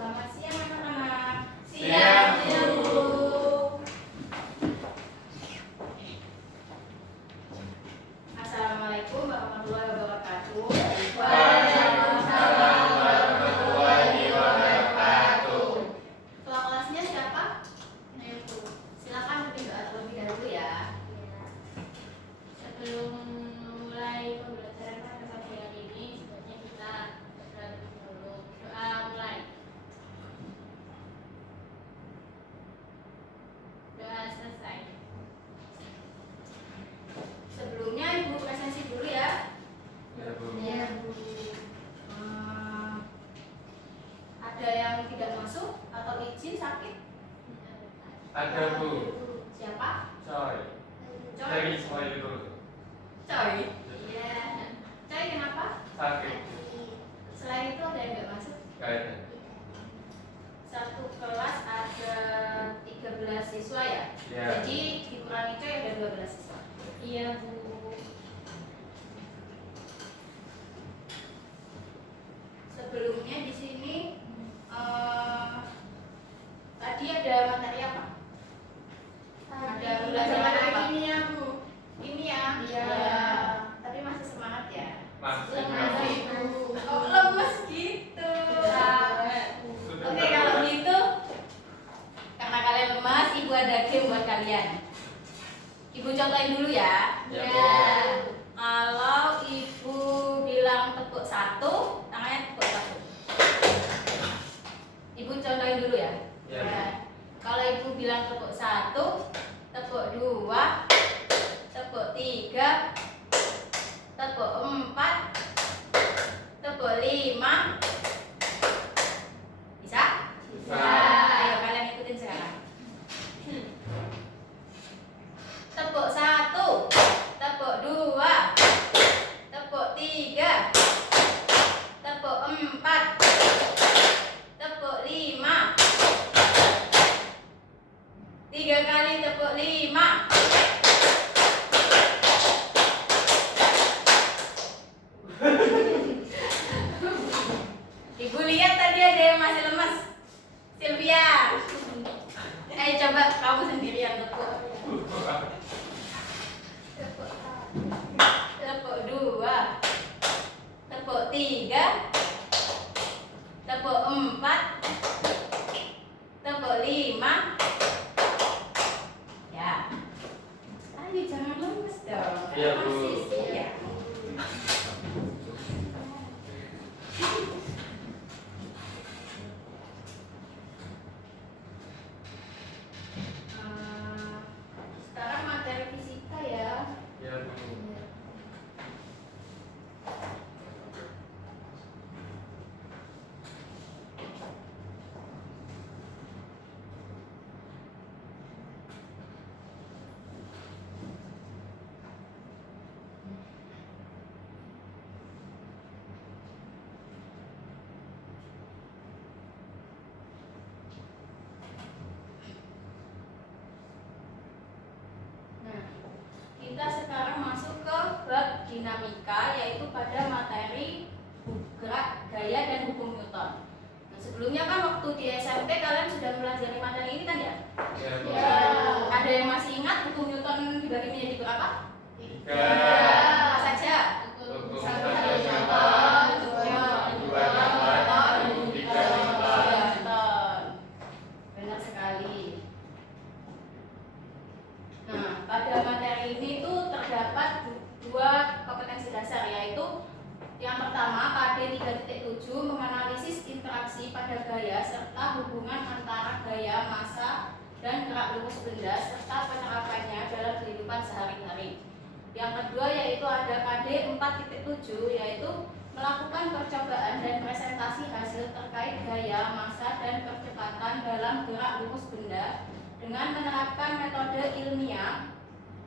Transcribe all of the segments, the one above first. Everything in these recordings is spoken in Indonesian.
Selamat siang anak-anak. Siang, Bu. Assalamualaikum warahmatullahi wabarakatuh. Waalaikumsalam warahmatullahi wabarakatuh. Ketua kelasnya siapa? Silakan berdoa terlebih dahulu ya. Sebelum mulai pembelajaran pada pagi hari ini, sebaiknya kita berdoa dulu. Doa mulai. Doa selesai. Sebelumnya Ibu presentasi dulu ya. Ya, Bu. Ada yang tidak masuk atau izin sakit? Ada, Bu. Siapa? Coy. Coy. Dari Ismail dulu. Coy. Iya. Coy kenapa? Sakit. Selain itu ada yang nggak masuk? Gak ada. Satu kelas ada 13 siswa ya? Ya. Jadi dikurangi Coy ada 12 siswa. Iya, Bu. Sebelumnya di sini tadi ada materi apa? Ada pembelajaran apa? Ini ya, Bu. Ini ya? Iya. Tapi masih semangat ya? Masih. Masih, Bu. Oh lemes gitu. Oke kalau gitu karena kalian lemas, Ibu ada game buat kalian. Ibu contohin dulu ya. Ya, Ya. Bu. Kalau Ibu bilang tepuk 1, tangannya tepuk 1. Ibu contohin dulu ya. Ya, Bu. Kalau Ibu bilang tepuk 1, tepuk 2, tepuk 3, tepuk 4, tepuk 5. Bisa? Bisa. Ayo kalian ikutin sekarang. Tepuk 1, tepuk 2, tepuk 3, tepuk 4, tepuk 5. 3 kali tepuk 5. Ibu lihat tadi ada yang masih lemas. Sylvia. Ayo coba kamu sendirian tepuk. Tepuk 2, tepuk 3, tepuk 4, tepuk 5. Ya. Ayo jangan lemes dong. Iya, Bu. Masih siang. Sekarang materi fisika ya. Ya, Bu. Nah, kita sekarang masuk ke bab dinamika, yaitu pada materi gerak, gaya, dan hukum Newton. Nah, sebelumnya kan waktu di SMP kalian sudah mempelajari materi ini kan ya? Ya, Bu. Ya. Ada yang masih ingat hukum Newton dibagi menjadi berapa? 3. Apa saja? Hukum Satu satu Newton, dua Newton, tiga Newton. Newton. Benar sekali. Nah, pada materi ini tuh terdapat dua kompetensi dasar, yaitu yang pertama KD 3.7 menganalisis interaksi pada gaya serta hubungan antara gaya, massa, dan gerak lurus benda serta penerapannya dalam kehidupan sehari-hari. Yang kedua yaitu ada KD 4.7 yaitu melakukan percobaan dan presentasi hasil terkait gaya, massa, dan percepatan dalam gerak lurus benda dengan menerapkan metode ilmiah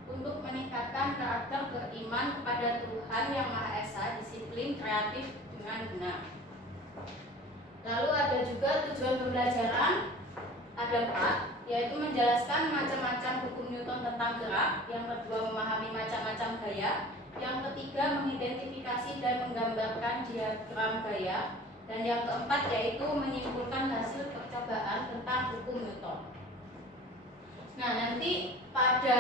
untuk meningkatkan karakter beriman kepada Tuhan Yang Maha Esa, disiplin kreatif dengan benar. Lalu ada juga tujuan pembelajaran, ada 4, yaitu menjelaskan macam-macam hukum Newton tentang gerak. Yang kedua memahami macam-macam gaya. Yang ketiga mengidentifikasi dan menggambarkan diagram gaya. Dan yang keempat yaitu menyimpulkan hasil percobaan tentang hukum Newton. Nah, nanti pada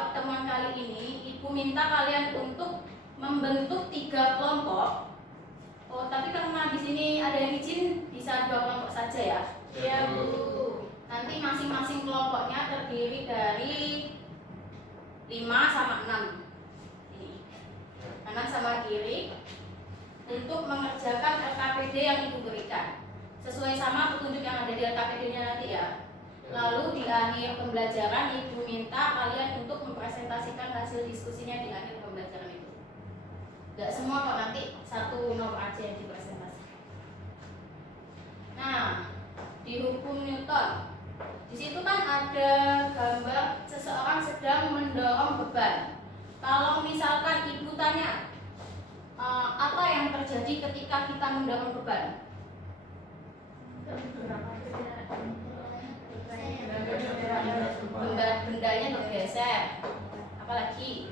pertemuan kali ini Ibu minta kalian untuk membentuk 3 kelompok. Oh, tapi karena di sini ada yang izin bisa 2 kelompok saja ya. Ya, Bu. Nanti masing-masing kelompoknya terdiri dari 5 sama 6. Ini. Kanan sama kiri untuk mengerjakan LKPD yang Ibu berikan. Sesuai sama petunjuk yang ada di LKPD-nya nanti ya. Lalu di akhir pembelajaran Ibu minta kalian untuk mempresentasikan hasil diskusinya di akhir pembelajaran itu. Gak semua kok, nanti 1 nomor aja yang dipresentasikan. Nah, di hukum Newton, di situ kan ada gambar seseorang sedang mendorong beban. Kalau misalkan Ibu tanya apa yang terjadi ketika kita mendorong beban? Bendanya bergeser. Apalagi?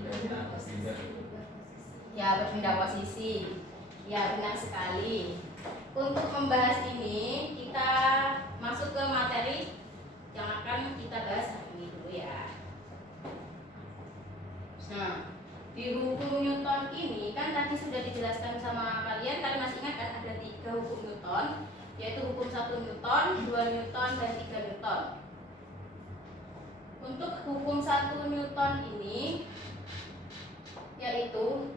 Ya, berpindah posisi. Ya, benar sekali. Untuk membahas ini, kita masuk ke materi yang akan kita bahas hari ini dulu ya. Nah, di hukum Newton ini kan tadi sudah dijelaskan sama kalian. Kalian masih ingat kan ada 3 hukum Newton, yaitu hukum 1 Newton, 2 Newton, dan 3 Newton. Untuk hukum 1 Newton ini yaitu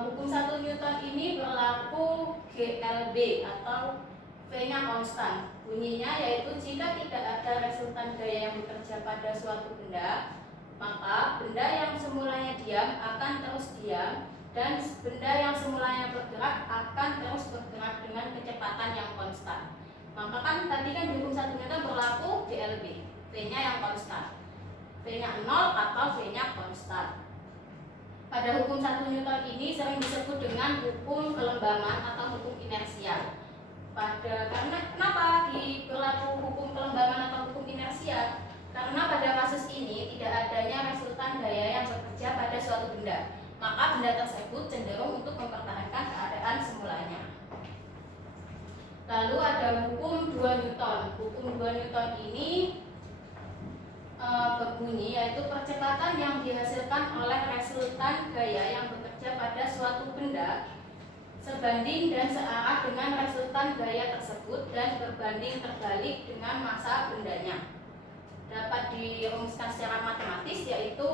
hukum 1 Newton ini berlaku GLB atau V-nya konstan. Bunyinya yaitu jika tidak ada resultan gaya yang bekerja pada suatu benda, maka benda yang semulanya diam akan terus diam, dan benda yang semulanya bergerak akan terus bergerak dengan kecepatan yang konstan. Maka kan tadi kan di hukum 1 Newton berlaku GLB, V-nya yang konstan, V-nya 0 atau V-nya konstan. Pada hukum 1 Newton ini sering disebut dengan hukum kelembaman atau hukum inersia. Karena kenapa diberlaku hukum kelembaman atau hukum inersia? Karena pada kasus ini tidak adanya resultan gaya yang bekerja pada suatu benda, maka benda tersebut cenderung untuk mempertahankan keadaan semulanya. Lalu ada hukum 2 Newton. Hukum 2 Newton ini berbunyi yaitu percepatan yang dihasilkan oleh resultan gaya yang bekerja pada suatu benda sebanding dan searah dengan resultan gaya tersebut dan berbanding terbalik dengan massa bendanya. Dapat dirumuskan secara matematis yaitu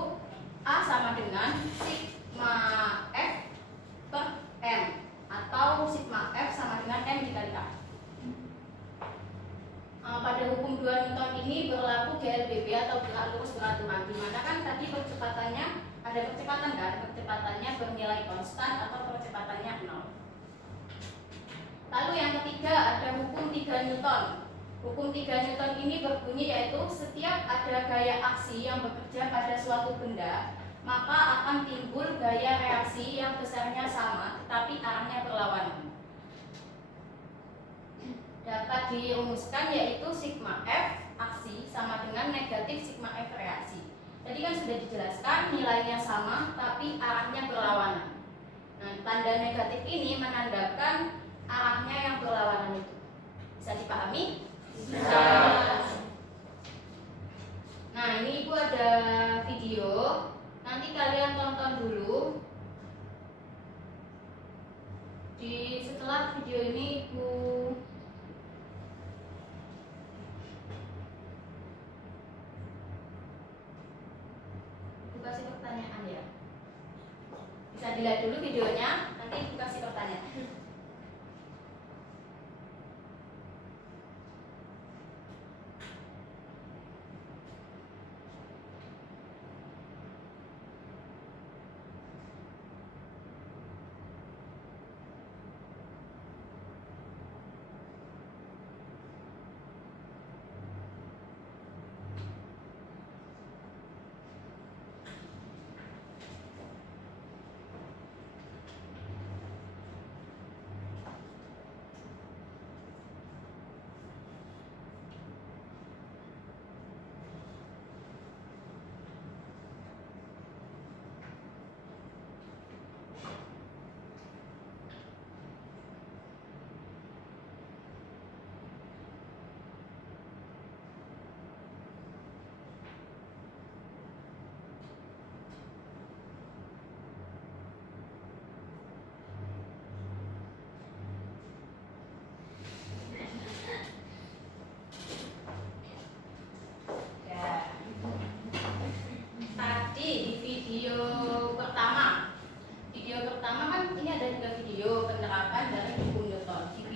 A sama dengan sigma F per M atau sigma F sama dengan M dikali A. Pada hukum 2 Newton ini berlaku GLBB atau gerak lurus beraturan, di mana kan tadi percepatannya ada percepatan kan, percepatannya bernilai konstan atau percepatannya 0. Lalu yang ketiga ada hukum 3 Newton. Hukum 3 Newton ini berbunyi yaitu setiap ada gaya aksi yang bekerja pada suatu benda, maka akan timbul gaya reaksi yang besarnya sama tetapi arahnya berlawanan. Dapat dirumuskan yaitu sigma F aksi sama dengan negatif sigma F reaksi. Tadi kan sudah dijelaskan nilainya sama tapi arahnya berlawanan. Nah, tanda negatif ini menandakan arahnya yang berlawanan itu. Bisa dipahami? Bisa. Nah, ini Ibu ada video. Nanti kalian tonton dulu. Setelah video ini Ibu kasih pertanyaan ya. Bisa dilihat dulu videonya, nanti Ibu kasih pertanyaan.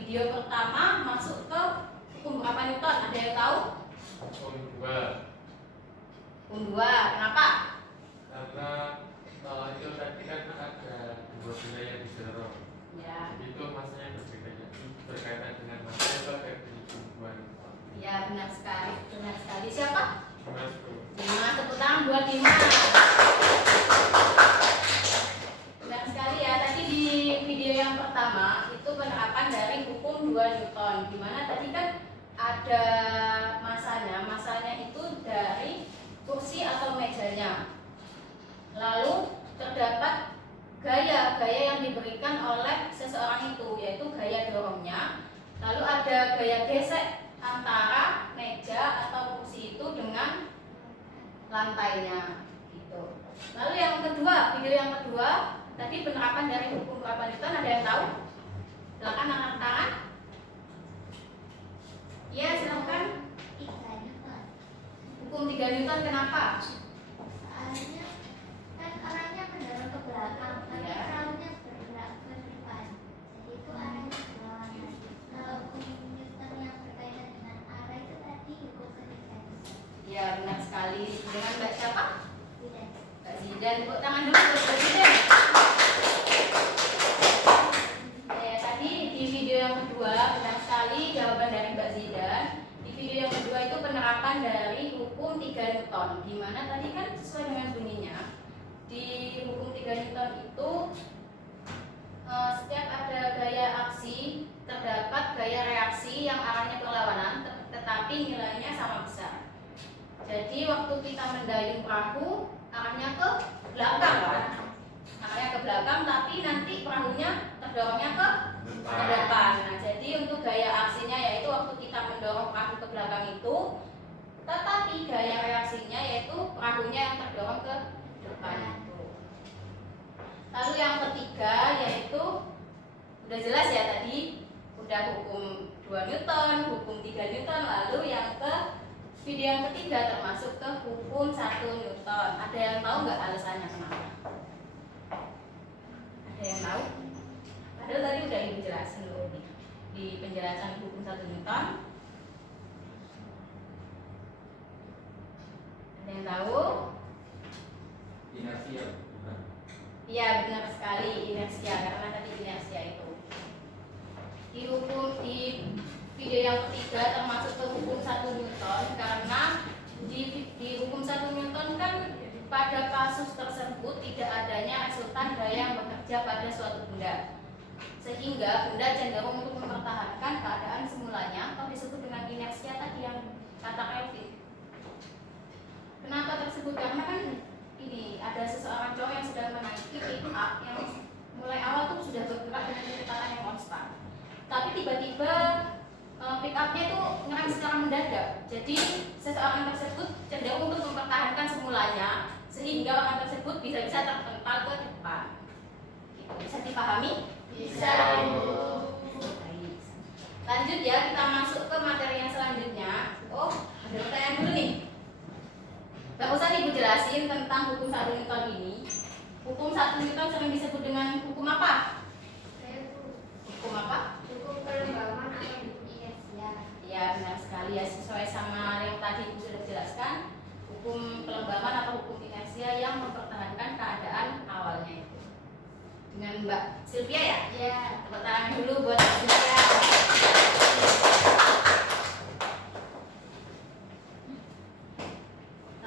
video pertama masuk ke hukum berapa Newton? Ada yang tahu? Hukum 2. Hukum 2. Kenapa? Karena kalau itu tadi kan ada dua benda yang didorong. Ya. Itu masanya berbeda, jadi berkaitan dengan masa itu ada di hukum 2 Newton. Ya, benar sekali. Benar sekali. Siapa? Mas Bro. Dimas, tepuk tangan buat Dimas. Benar sekali ya. Tadi di video yang pertama itu penerapan dari hukum 2 Newton. Dimana tadi kan ada masanya itu dari kursi atau mejanya. Lalu terdapat gaya yang diberikan oleh seseorang itu, yaitu gaya dorongnya. Lalu ada gaya gesek antara meja atau kursi itu dengan lantainya gitu. Lalu yang kedua, video yang kedua tadi penerapan dari hukum berapa Newton, ada yang tahu? Silakan angkat tangan. Ya, silakan. 3 Newton. Hukum 3 Newton kenapa? Soalnya kan arahnya mendorong ke belakang, tapi Ya. perahunya bergerak ke depan. Jadi itu arahnya berlawanan. Kalau hukum Newton yang berkaitan dengan arah itu tadi hukum ketiga. Ya, benar sekali. Dengan Mbak siapa? Tidak. Mbak Zidan. Tepuk tangan dulu buat Mbak Zidan. Ya, tadi di video yang kedua benar sekali jawaban dari Mbak Zidan. Di video yang kedua itu penerapan dari hukum 3 Newton. Di mana tadi kan sesuai dengan bunyinya. Di hukum 3 Newton itu setiap ada gaya aksi terdapat gaya reaksi yang arahnya berlawanan tetapi nilainya sama besar. Jadi waktu kita mendayung perahu arahnya ke belakang kan? Arahnya ke belakang tapi nanti perahunya terdorongnya ke depan. Nah, jadi untuk gaya aksinya yaitu waktu kita mendorong perahu ke belakang itu, tetapi gaya reaksinya yaitu perahunya yang terdorong ke depan itu. Lalu yang ketiga yaitu udah jelas ya tadi, udah hukum 2 Newton, hukum 3 Newton, lalu yang ke video yang ketiga termasuk ke hukum 1 Newton. Ada yang tahu nggak alasannya kenapa? Ada yang tahu? Padahal tadi udah ibu jelasin loh di penjelasan hukum 1 Newton. Ada yang tahu? Inersia bukan. Iya, benar sekali, inersia, karena tadi inersia itu di hukum di video yang ketiga termasuk ke hukum 1 Newton, karena di hukum 1 Newton kan pada kasus tersebut tidak adanya resultan gaya yang bekerja pada suatu benda, sehingga benda cenderung untuk mempertahankan keadaan semulanya atau disebut dengan inersia tadi yang kata Kelvin. Kenapa tersebut? Karena kan ini ada seseorang cowok yang sedang menaiki pick up yang mulai awal tuh sudah bergerak dengan kecepatan yang konstan, tapi tiba-tiba pick upnya itu ngerem secara mendadak. Jadi seseorang tersebut cenderung untuk mempertahankan semulanya sehingga orang tersebut bisa-bisa terpental ke depan. Gitu. Bisa dipahami? Bisa. Baik. Lanjut ya, kita masuk ke materi yang selanjutnya. Oh, ada pertanyaan dulu nih. Gak usah ibu jelasin tentang hukum 1 Newton ini. Hukum 1 Newton sering disebut dengan hukum apa? Hukum apa? Hukum perlombangan atau hukum inersia. Ya, benar sekali ya, sesuai sama yang tadi ibu sudah jelaskan. Hukum pelembaban atau hukum inersia yang mempertahankan keadaan awalnya itu. Dengan Mbak Sylvia ya? Ya. Tepuk tangan dulu buat Mbak Sylvia.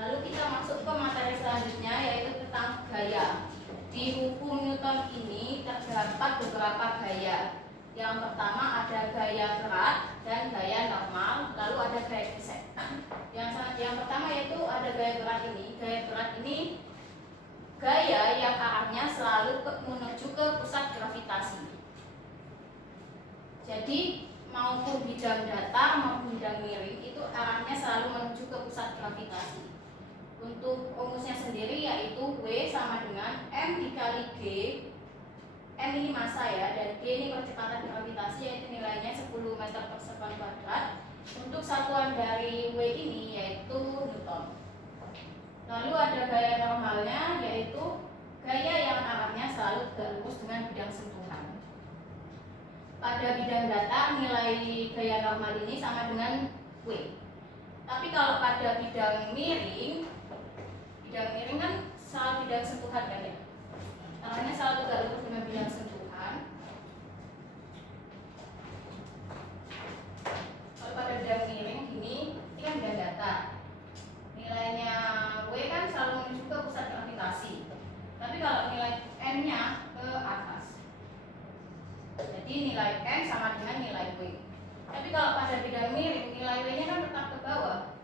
Lalu kita masuk ke materi selanjutnya yaitu tentang gaya. Di hukum Newton ini terdapat beberapa gaya. Yang pertama ada gaya berat dan gaya normal, lalu ada gaya gesek. Yang pertama yaitu ada gaya berat ini. Gaya berat ini gaya yang arahnya selalu menuju ke pusat gravitasi. Jadi maupun bidang datar maupun bidang miring itu arahnya selalu menuju ke pusat gravitasi. Untuk rumusnya sendiri yaitu W sama dengan M dikali G. M ini massa ya, dan G ini percepatan gravitasi yaitu nilainya 10 meter per sekon kuadrat. Untuk satuan dari W ini yaitu Newton. Lalu ada gaya normalnya yaitu gaya yang arahnya selalu lurus dengan bidang sentuhan. pada bidang data nilai gaya normal ini sama dengan W. Tapi kalau pada bidang miring kan selalu bidang sentuhan kan ya. Arahnya selalu tegak lurus dengan bidang sentuhan. Kalau pada bidang miring ini kan bidang data. Nilainya W kan selalu menuju ke pusat gravitasi. Tapi kalau nilai N-nya ke atas. Jadi nilai N sama dengan nilai W. Tapi kalau pada bidang miring, nilai W-nya kan tetap ke bawah.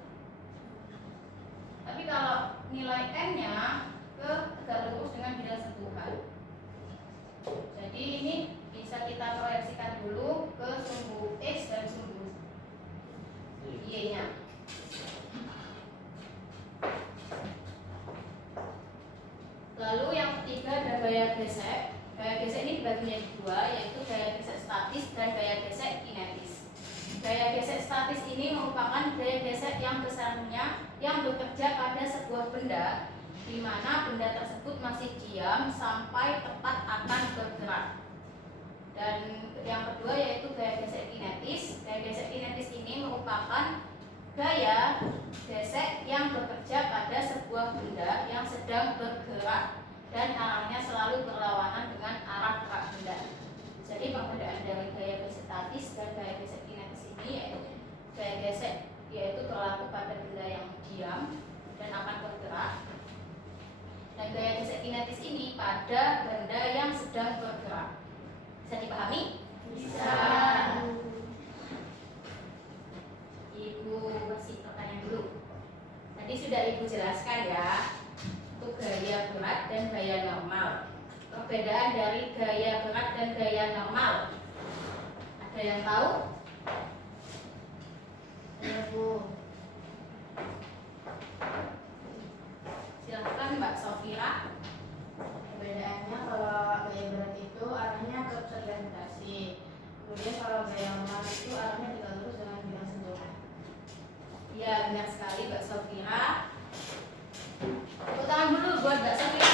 Tapi kalau nilai N-nya ke tegak lurus dengan bidang sentuhan. Jadi ini bisa kita proyeksikan dulu ke sumbu X dan sumbu Y-nya. Lalu yang ketiga ada gaya gesek. Gaya gesek ini dibagi menjadi dua, yaitu gaya gesek statis dan gaya gesek kinetis. Gaya gesek statis ini merupakan gaya gesek yang besarnya yang bekerja pada sebuah benda, di mana benda tersebut masih diam sampai tepat akan bergerak. Dan yang kedua yaitu gaya gesek kinetis. Gaya gesek kinetis ini merupakan gaya gesek yang bekerja pada sebuah benda yang sedang bergerak dan arahnya selalu berlawanan dengan arah gerak benda. Jadi perbedaan dari gaya gesek statis dan gaya gesek kinetis ini yaitu gaya gesek yaitu berlaku pada benda yang diam dan akan bergerak, dan gaya gesek kinetis ini pada benda yang sedang bergerak. Bisa dipahami? Bisa. Ibu kasih pertanyaan dulu. Tadi sudah Ibu jelaskan ya untuk gaya berat dan gaya normal. Perbedaan dari gaya berat dan gaya normal. Ada yang tahu? Ya, Bu. Silahkan Mbak Sofira. Perbedaannya kalau gaya berat itu arahnya ke pusat gravitasi. Kemudian kalau gaya normal itu arahnya tegak lurus dengan bidang sentuhan. Ya, benar sekali Mbak Sofira. Tepuk tangan dulu buat Mbak Sofira.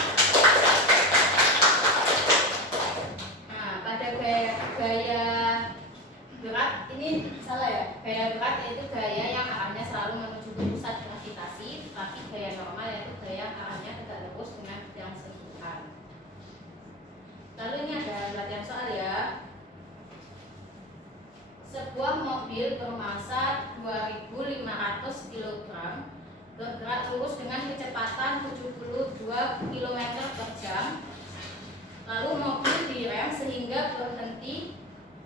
Nah, pada gaya berat ini salah ya. Gaya berat yaitu gaya yang arahnya selalu menuju ke pusat gravitasi, tapi gaya normal yaitu gaya yang arahnya tegak lurus dengan bidang sentuhan. Lalu ini ada latihan soal ya. Sebuah mobil bermasa 2.500 kg bergerak lurus dengan kecepatan 72 km per jam. Lalu mobil direm sehingga berhenti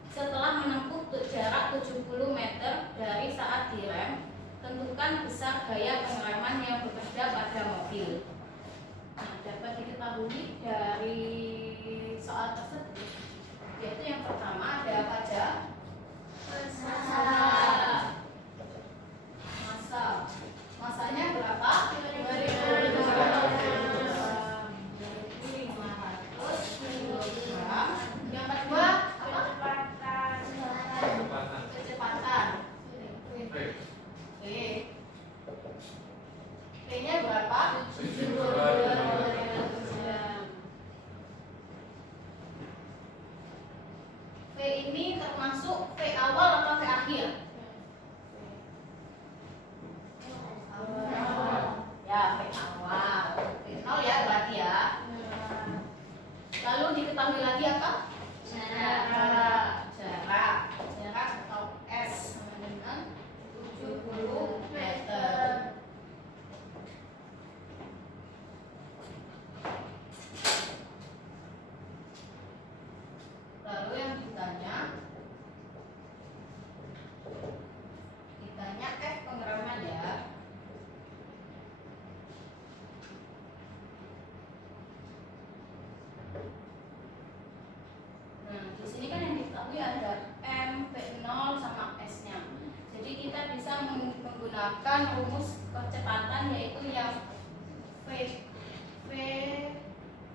setelah menempuh jarak 70 meter dari saat direm. Tentukan besar gaya pengereman yang bekerja pada mobil. Nah, dapat diketahui dari soal tersebut, yaitu yang pertama ada apa aja? Masanya berapa? 2.500 kilogram. Yang kedua apa? Kecepatan. P-nya berapa? V ini termasuk V awal atau V akhir? Ya, V awal. V 0 ya berarti ya. Lalu diketahui lagi apa? Jarak atau S sama dengan 70 meter. Lalu yang ditanya F pengereman ya. Nah, di sini kan yang diketahui ada M, V0 sama S-nya. Jadi kita bisa menggunakan rumus percepatan yaitu yang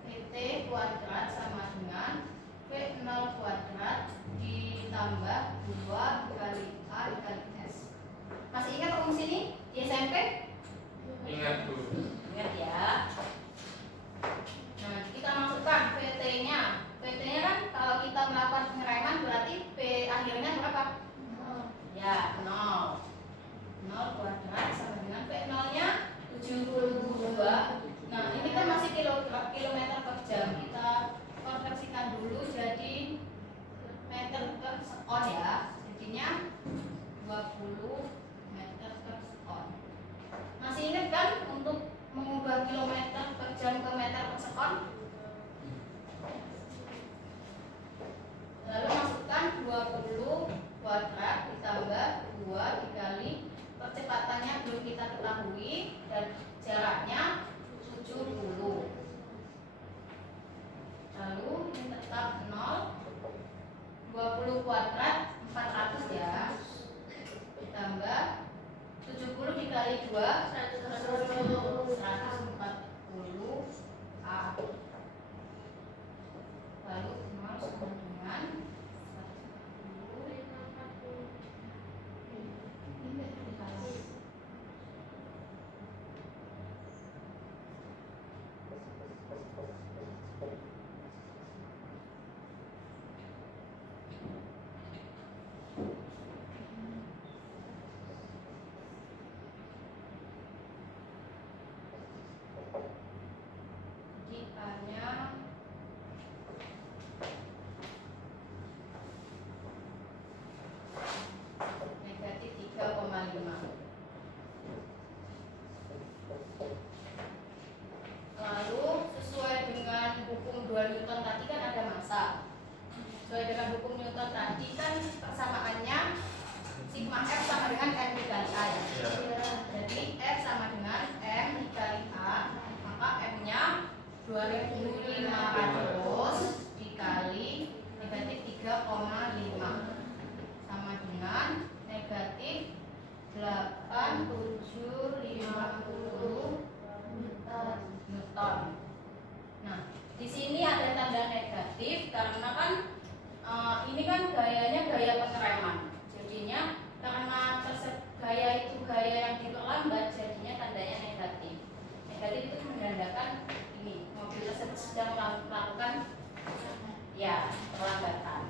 VT kuadrat sama dengan V0 kuadrat ditambah 2 kali A dikali S. Masih ingat rumus ini di SMP? Ingat Bu. Ingat ya. Nah, kita masukkan VT-nya. V PT-nya kan kalau kita melakukan pengereman berarti P akhirnya berapa? Ya, 0. 0 kuadrat sama dengan P0-nya 72. Nah, ini kan masih kilometer per jam. Kita konversikan dulu jadi meter per sekon ya. Jadinya 20 meter per sekon. Masih ingat kan untuk mengubah kilometer per jam ke meter per sekon? Lalu masukkan 20 kuadrat ditambah 2 dikali percepatannya belum kita ketahui dan jaraknya 70. Lalu ini tetap 0. 20 kuadrat 400 ya. Ditambah 70 dikali 2 140 A. Lalu 0 sama dengan 140. Ini dikali. Jadi hanya negatif 3,5. Lalu sesuai dengan hukum 2 Newton tadi kan ada massa. Sesuai dengan hukum Newton tadi kan persamaannya sigma F sama dengan M dikali A ya. Jadi F sama dengan M dikali A, maka M-nya 2500 dikali negatif 3,5 sama dengan negatif 8750 Newton. Nah, di sini ada tanda negatif karena kan ini kan gayanya gaya pengereman. Jadinya karena gaya itu gaya yang diperlambat, jadinya tandanya negatif. Negatif itu menandakan ini mobil tersebut sedang melakukan ya perlambatan.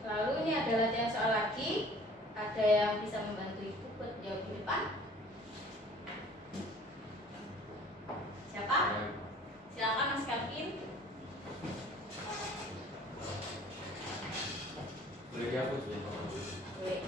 Lalu ini ada latihan soal lagi. Ada yang bisa membantu ibu buat jawab di depan? Siapa? Silakan Mas Kevin. Boleh dihapus ya? Boleh.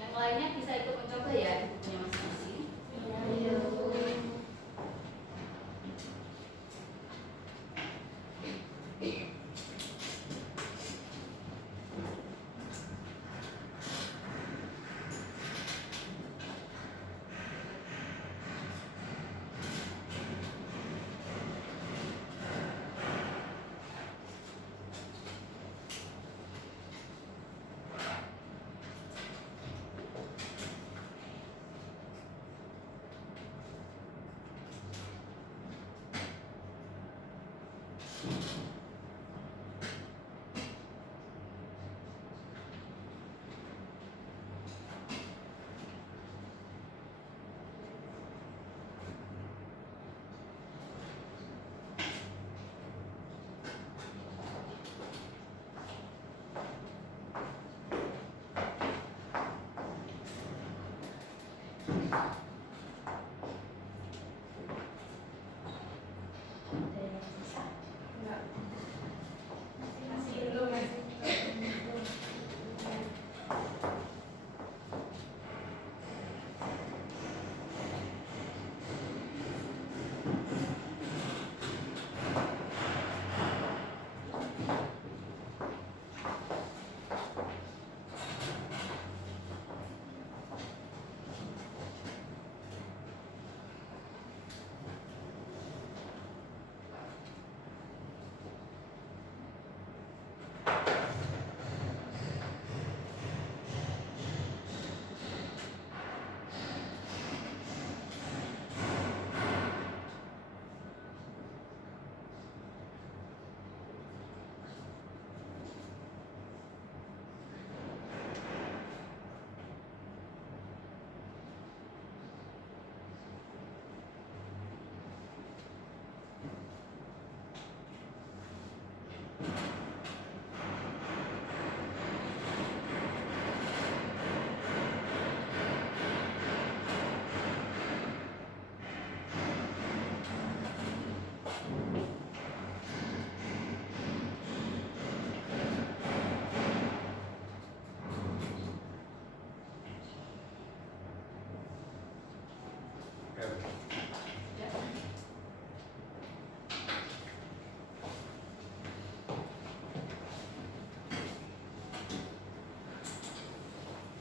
Yang lainnya bisa ikut mencoba ya di bukunya masing-masing.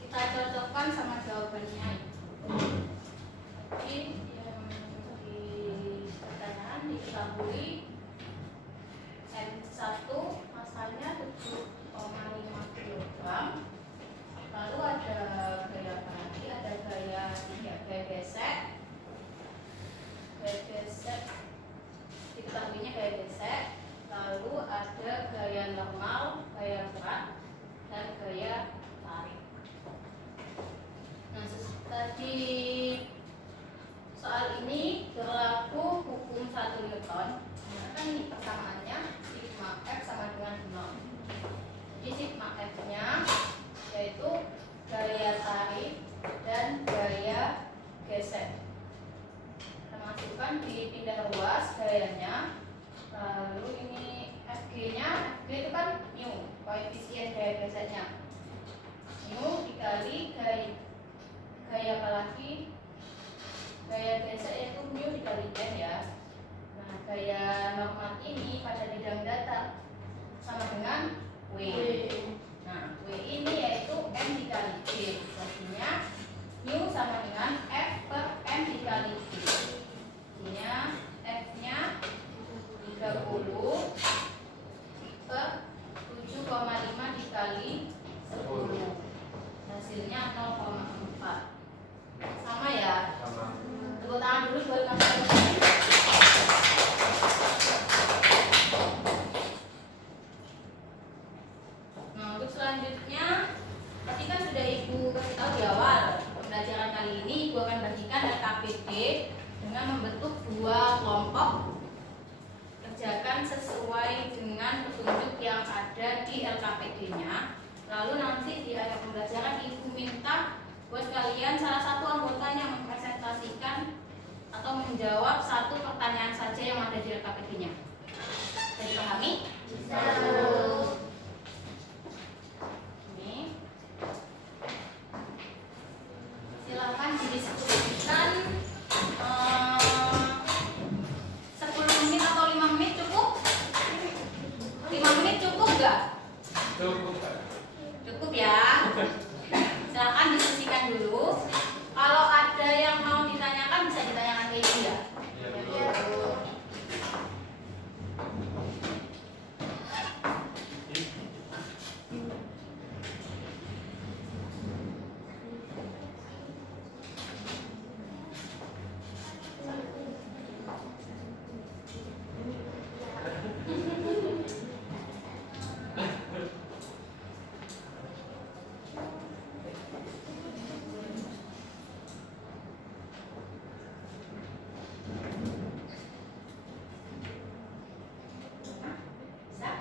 kita cocokkan sama jawabannya. Jadi yang di pertanyaan diketahui M1 masanya 7,5 kg. Lalu ada gaya apa lagi? Ada gaya gaya gesek. Gaya gesek diketahuinya gaya gesek. Lalu ada gaya normal, gaya berat, dan gaya tarik. Nah, tadi soal ini berlaku hukum 1 Newton. Nah, kan ini persamaannya sigma F sama dengan 0. Jadi sigma F-nya yaitu gaya tarik dan gaya gesek. Kita masukkan di pindah ruas gayanya. Lalu ini Fg-nya, Fg itu kan mu, koefisien gaya geseknya. Mu dikali gaya apa lagi? Gaya gesek yaitu mu dikali n ya. Nah, gaya normal ini pada bidang datar sama dengan W. Nah, W ini yaitu M dikali G. Artinya mu sama dengan F per M dikali G. Artinya F-nya 30 per 7,5 dikali 10. Hasilnya 0,4. Sama ya? Sama. Tepuk tangan dulu buat kamu. Nah, untuk selanjutnya tadi kan sudah Ibu kasih tahu di awal pembelajaran kali ini Ibu akan bagikan LKPD dengan membentuk 2 kelompok. Kerjakan sesuai dengan petunjuk yang ada di LKPD-nya. Lalu nanti di akhir pembelajaran Ibu minta buat kalian salah satu anggota yang mempresentasikan atau menjawab 1 pertanyaan saja yang ada di LKPD-nya. Bisa dipahami? Bisa. Ini. Silakan didiskusikan 10 menit atau 5 menit cukup? 5 menit cukup nggak? Cukup, Pak. Cukup ya. Silakan diskusikan dulu. Kalau ada yang mau ditanyakan bisa ditanyakan ke Ibu ya. Iya, Bu. Bisa?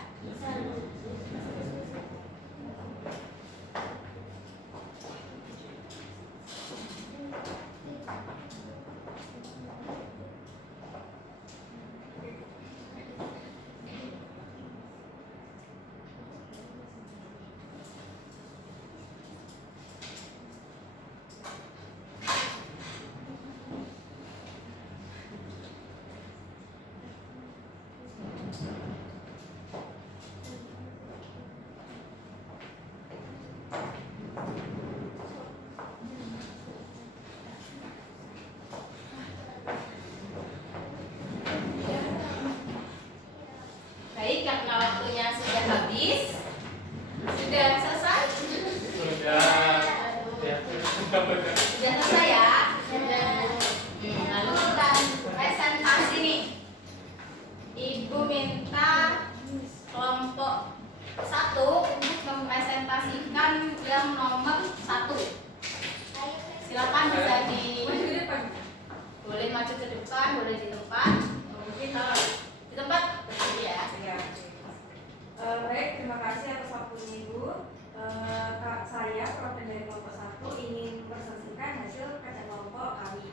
Baik, karena waktunya sudah habis, sudah selesai, Sudah. Ya. sudah selesai ya. Lalu kita presentasi nih. Ibu minta kelompok 1 untuk mempresentasikan yang nomor 1. Silakan bisa boleh maju ke depan, boleh di tempat. Mungkin kalau di tempat berdiri ya. Baik, terima kasih atas waktunya Ibu. Saya, Prof dari kelompok 1, ingin mempresentasikan hasil kerja kelompok kami.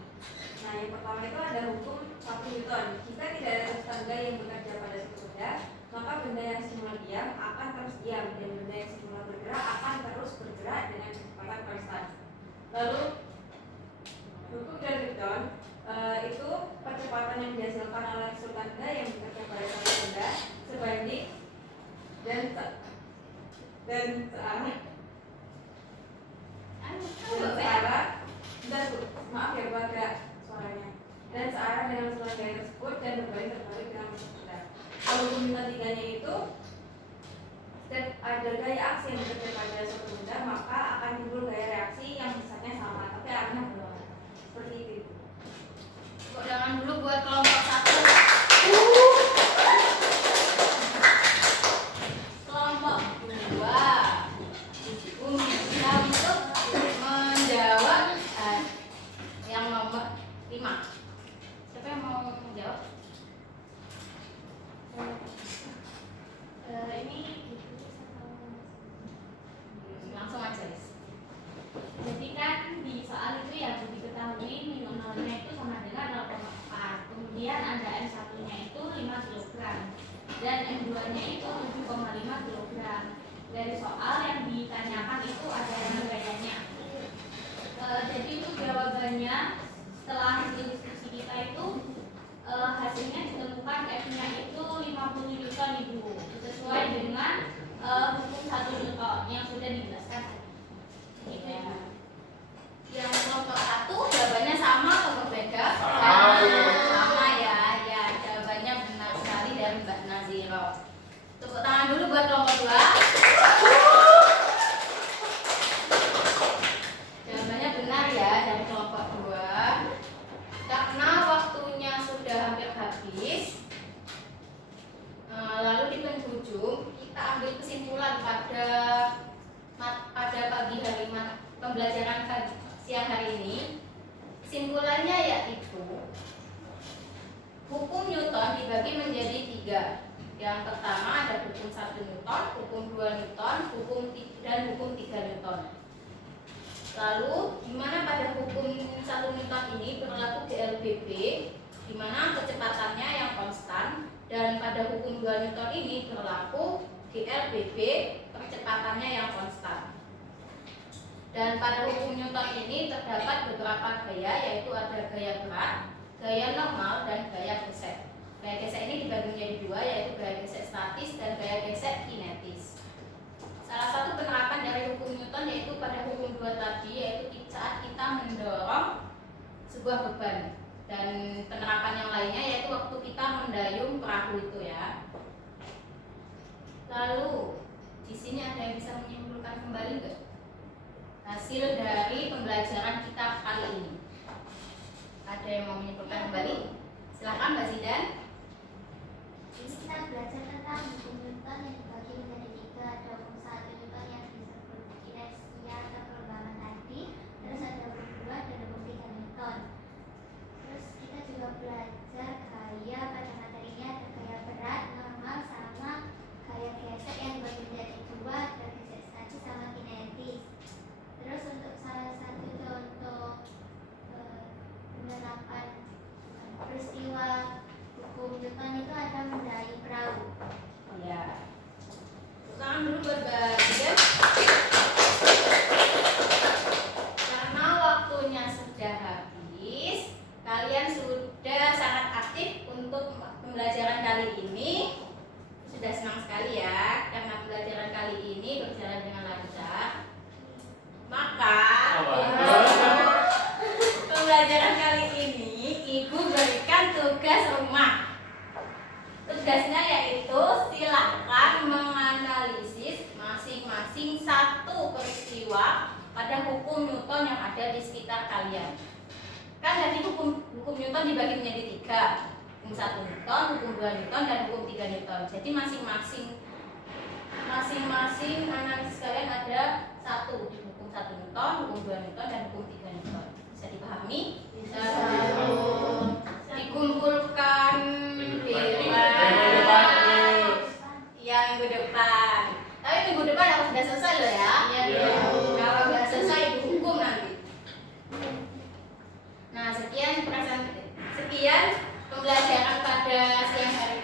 Nah, yang pertama itu ada hukum 1 Newton. Jika tidak ada tangga yang bekerja pada suatu benda, maka benda yang semula diam akan terus diam, dan benda yang semula bergerak akan terus bergerak dengan kecepatan konstan. Lalu, hukum dari Newton itu percepatan yang dihasilkan oleh suatu tangga yang bekerja pada satu benda sebanding dan searah dari soal yang ditanyakan itu ada rangkaiannya. Jadi itu jawabannya setelah hasil diskusi kita itu hasilnya ditemukan F-nya itu 50 Newton Ibu, sesuai dengan hukum 1 Newton yang sudah dijelaskan tadi. Gitu ya. Yang kelompok 1 jawabannya sama atau berbeda? Sama ya, ya jawabannya benar sekali dari Mbak Naziro. Tepuk tangan dulu buat kelompok 2. Jawabannya benar ya dari kelompok 2. Karena waktunya sudah hampir habis, lalu di penghujung kita ambil kesimpulan pada pagi hari pembelajaran siang hari ini. Kesimpulannya yaitu hukum Newton dibagi menjadi 3. Yang pertama ada hukum 1 Newton, hukum 2 Newton, dan hukum 3 Newton. Lalu di mana pada hukum 1 Newton ini berlaku GLBB, di mana kecepatannya yang konstan, dan pada hukum 2 Newton ini berlaku GLBB, kecepatannya yang konstan. Dan pada hukum Newton ini terdapat beberapa gaya, yaitu ada gaya berat, gaya normal, dan gaya gesek. Gaya gesek ini dibagi menjadi 2, yaitu gaya gesek statis dan gaya gesek kinetis. Salah satu penerapan dari hukum Newton yaitu pada hukum 2 tadi, yaitu saat kita mendorong sebuah beban. Dan penerapan yang lainnya yaitu waktu kita mendayung perahu itu ya. Lalu di sini ada yang bisa menyimpulkan kembali nggak hasil dari pembelajaran kita kali ini? Ada yang mau menyimpulkan kembali? Silakan Mbak Zidan. Ini kita belajar tentang hukum Newton yang dibagi menjadi 3. Ada hukum 1 Newton yang disebut inersia atau perkembangan tadi, terus ada hukum 2 dan hukum 3 Newton. Terus kita juga belajar gaya pada materinya, ada gaya berat, normal, sama gaya gesek yang dibagi menjadi 2, ada gesek statis sama kinetis. Terus untuk salah satu contoh penerapan peristiwa hukum Newton itu ada mendayung perahu. Ya. Tangan dulu buat Mbak Zidan. Karena waktunya sudah habis, kalian sudah sangat aktif untuk pembelajaran kali ini. Sudah senang sekali ya, karena pembelajaran kali ini berjalan dengan lancar. Maka pembelajaran kali ini Ibu berikan tugas rumah. Tugasnya yaitu silakan menganalisis masing-masing satu peristiwa pada hukum Newton yang ada di sekitar kalian. Kan tadi hukum Newton dibagi menjadi 3. Hukum 1 Newton, hukum 2 Newton, dan hukum 3 Newton. Jadi masing-masing analisis kalian ada 1 di hukum 1 Newton, hukum 2 Newton, dan hukum 3 Newton. Bisa dipahami? Bisa. Dikumpulkan yang minggu depan. Tapi minggu depan harus sudah selesai loh ya. Iya. Kalau nggak selesai dihukum nanti. Nah, sekian pembelajaran pada siang hari